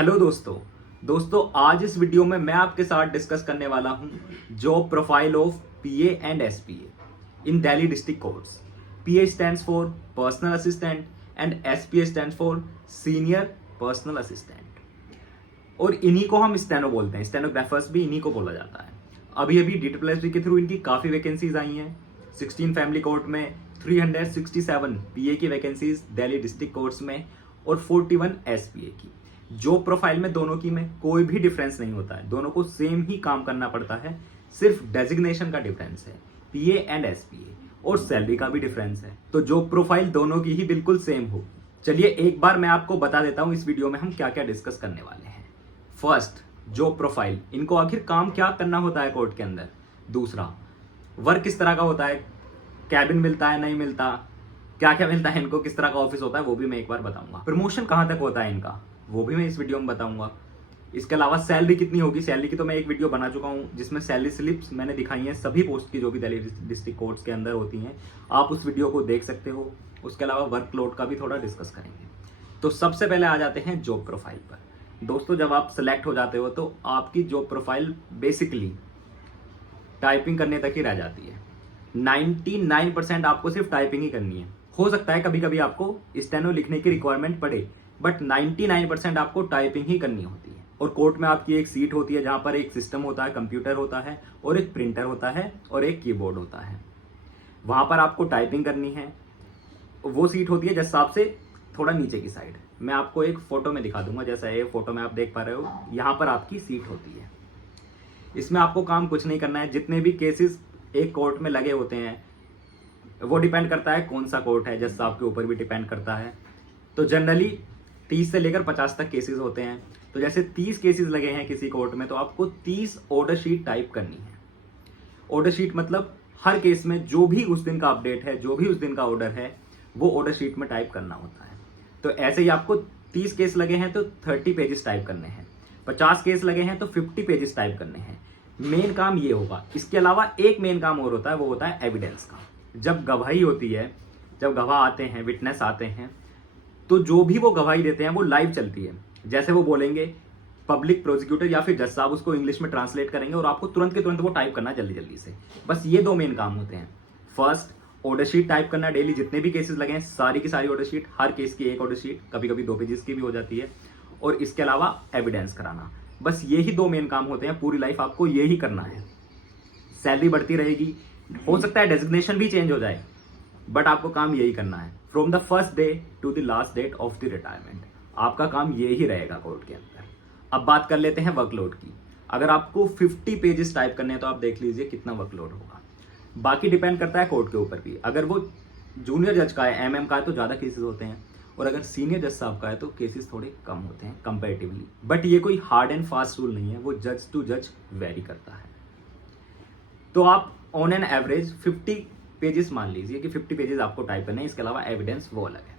Hello दोस्तों आज इस वीडियो में मैं आपके साथ डिस्कस करने वाला हूं job profile of PA and SPA in Delhi district courts. PA stands for personal assistant and SPA stands for senior personal assistant, और इन्हीं को हम स्टेनो बोलते हैं। स्टेनोग्राफर्स भी इन्हीं को बोला जाता है। अभी DSSP के थ्रू इनकी काफ़ी वैकेंसीज आई हैं। 16 फैमिली कोर्ट में 367 पीए की वैकेंसीज दिल्ली डिस्ट्रिक्ट कोर्ट्स में और 41 एसपीए की। जॉब प्रोफाइल में दोनों की में कोई भी डिफरेंस नहीं होता है, दोनों को सेम ही काम करना पड़ता है, सिर्फ डेजिग्नेशन का डिफरेंस है पीए एंड एसपीए, और सैलरी का भी डिफरेंस है। तो जॉब प्रोफाइल दोनों की ही बिल्कुल सेम हो। चलिए एक बार मैं आपको बता देता हूं इस वीडियो में हम क्या क्या डिस्कस करने वाले हैं। फर्स्ट, जॉब प्रोफाइल, इनको आखिर काम क्या करना होता है कोर्ट के अंदर। दूसरा, वर्क किस तरह का होता है, कैबिन मिलता है नहीं मिलता, क्या क्या मिलता है इनको, किस तरह का ऑफिस होता है वो भी मैं एक बार बताऊंगा। प्रमोशन कहां तक होता है इनका वो भी मैं इस वीडियो में बताऊंगा। इसके अलावा सैलरी कितनी होगी, सैलरी की तो मैं एक वीडियो बना चुका हूं जिसमें सैलरी स्लिप्स मैंने दिखाई हैं सभी पोस्ट की जो भी दिल्ली डिस्ट्रिक्ट कोर्ट्स के अंदर होती हैं, आप उस वीडियो को देख सकते हो। उसके अलावा वर्कलोड का भी थोड़ा डिस्कस करेंगे। तो सबसे पहले आ जाते हैं जॉब प्रोफाइल पर। दोस्तों जब आप सेलेक्ट हो जाते हो तो आपकी जॉब प्रोफाइल बेसिकली टाइपिंग करने तक ही रह जाती है। 99% आपको सिर्फ टाइपिंग ही करनी है। हो सकता है कभी कभी आपको स्टेनो लिखने की रिक्वायरमेंट पड़े, बट 99% आपको टाइपिंग ही करनी होती है। और कोर्ट में आपकी एक सीट होती है जहां पर एक सिस्टम होता है, कंप्यूटर होता है और एक प्रिंटर होता है और एक कीबोर्ड होता है। वहां पर आपको टाइपिंग करनी है। वो सीट होती है जज साहब से थोड़ा नीचे की साइड। मैं आपको एक फोटो में दिखा दूंगा, जैसा ये फोटो में आप देख पा रहे हो, यहाँ पर आपकी सीट होती है। इसमें आपको काम कुछ नहीं करना है। जितने भी केसेस एक कोर्ट में लगे होते हैं वो डिपेंड करता है कौन सा कोर्ट है, जज साहब के ऊपर भी डिपेंड करता है। तो जनरली 30 से लेकर 50 तक केसेस होते हैं। तो जैसे 30 केसेस लगे हैं किसी कोर्ट में तो आपको 30 ऑर्डर शीट टाइप करनी है। ऑर्डर शीट मतलब हर केस में जो भी उस दिन का अपडेट है, जो भी उस दिन का ऑर्डर है, वो ऑर्डर शीट में टाइप करना होता है। तो ऐसे ही आपको 30 केस लगे हैं तो 30 पेजेस टाइप करने हैं, 50 केस लगे हैं तो 50 पेजेस टाइप करने हैं। मेन काम ये होगा। इसके अलावा एक मेन काम और होता है, वो होता है एविडेंस का। जब गवाही होती है, जब गवाह आते हैं, विटनेस आते हैं, तो जो भी वो गवाही देते हैं वो लाइव चलती है। जैसे वो बोलेंगे, पब्लिक प्रोसिक्यूटर या फिर जज साहब उसको इंग्लिश में ट्रांसलेट करेंगे और आपको तुरंत के तुरंत वो टाइप करना जल्दी जल्दी से। बस ये दो मेन काम होते हैं। फर्स्ट, ऑर्डर शीट टाइप करना डेली, जितने भी केसेस लगे हैं सारी की सारी ऑर्डर शीट, हर केस की एक ऑर्डर शीट, कभी कभी 2 पेजेस की भी हो जाती है। और इसके अलावा एविडेंस कराना। बस ये ही 2 मेन काम होते हैं। पूरी लाइफ आपको ये ही करना है। सैलरी बढ़ती रहेगी, हो सकता है डेजिग्नेशन भी चेंज हो जाए, बट आपको काम यही करना है। From the first day to the last date of the retirement आपका काम ये ही रहेगा कोर्ट के अंदर। अब बात कर लेते हैं वर्कलोड की। अगर आपको 50 पेजेस टाइप करने हैं तो आप देख लीजिए कितना वर्कलोड होगा। बाकी डिपेंड करता है कोर्ट के ऊपर भी। अगर वो जूनियर जज का है, एमएम का है, तो ज़्यादा केसेस होते हैं, और अगर सीनियर जज साहब का है तो केसेस थोड़े कम होते हैं कंपेरेटिवली। बट ये कोई हार्ड एंड फास्ट रूल नहीं है, वो जज टू जज वेरी करता है। तो आप ऑन एन एवरेज 50 पेजेस मान लीजिए कि 50 पेजेस आपको टाइप करने हैं। इसके अलावा एविडेंस वो अलग है।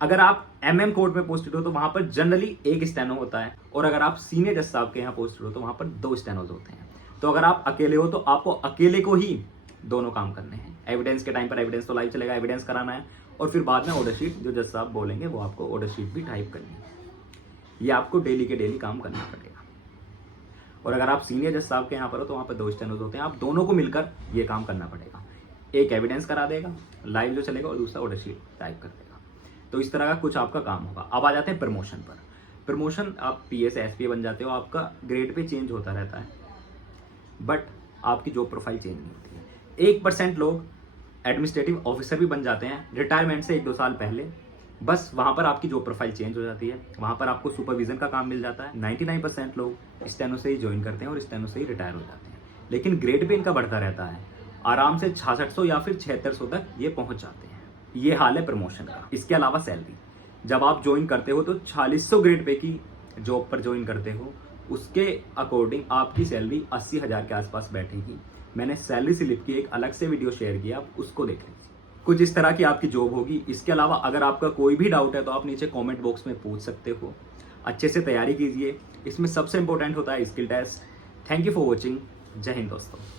अगर आप एमएम कोर्ट में पोस्टेड हो तो वहां पर जनरली एक स्टेनो होता है, और अगर आप सीनियर जज साहब के यहाँ पोस्टेड हो तो वहां पर 2 स्टेनोज होते हैं। तो अगर आप अकेले हो तो आपको अकेले को ही दोनों काम करने हैं। एविडेंस के टाइम पर एविडेंस तो लाइव चलेगा, एविडेंस कराना है, और फिर बाद में ऑर्डर शीट जो जज साहब बोलेंगे वो आपको ऑर्डर शीट भी टाइप करनी है। ये आपको डेली के डेली काम करना पड़ेगा। और अगर आप सीनियर जज साहब के यहाँ पर हो तो वहाँ पर 2 स्टेनोज होते हैं, आप दोनों को मिलकर ये काम करना पड़ेगा। एक एविडेंस करा देगा लाइव जो चलेगा, और दूसरा ऑर्डर शीट टाइप कर देगा। तो इस तरह का कुछ आपका काम होगा। अब आ जाते हैं प्रमोशन पर। प्रमोशन, आप पीए से एसपीए बन जाते हो, आपका ग्रेड पे चेंज होता रहता है, बट आपकी जॉब प्रोफाइल चेंज नहीं होती है। 1% लोग एडमिनिस्ट्रेटिव ऑफिसर भी बन जाते हैं रिटायरमेंट से 1-2 साल पहले। बस वहाँ पर आपकी जॉब प्रोफाइल चेंज हो जाती है, वहाँ पर आपको सुपरविजन का काम मिल जाता है। 99% लोग स्टेनो से ही ज्वाइन करते हैं और स्टेनो से ही रिटायर हो जाते हैं, लेकिन ग्रेड पे इनका बढ़ता रहता है। आराम से 6600 या फिर 7600 तक ये पहुंच जाते हैं। ये हाल है प्रमोशन का। इसके अलावा सैलरी, जब आप ज्वाइन करते हो तो 4600 ग्रेड पे की जॉब पर ज्वाइन करते हो, उसके अकॉर्डिंग आपकी सैलरी 80,000 के आसपास बैठेगी। मैंने सैलरी स्लिप की एक अलग से वीडियो शेयर किया, आप उसको देख लीजिए। कुछ इस तरह की आपकी जॉब होगी। इसके अलावा अगर आपका कोई भी डाउट है तो आप नीचे कमेंट बॉक्स में पूछ सकते हो। अच्छे से तैयारी कीजिए। इसमें सबसे इंपॉर्टेंट होता है skill test. Thank you for watching. जय हिंद दोस्तों।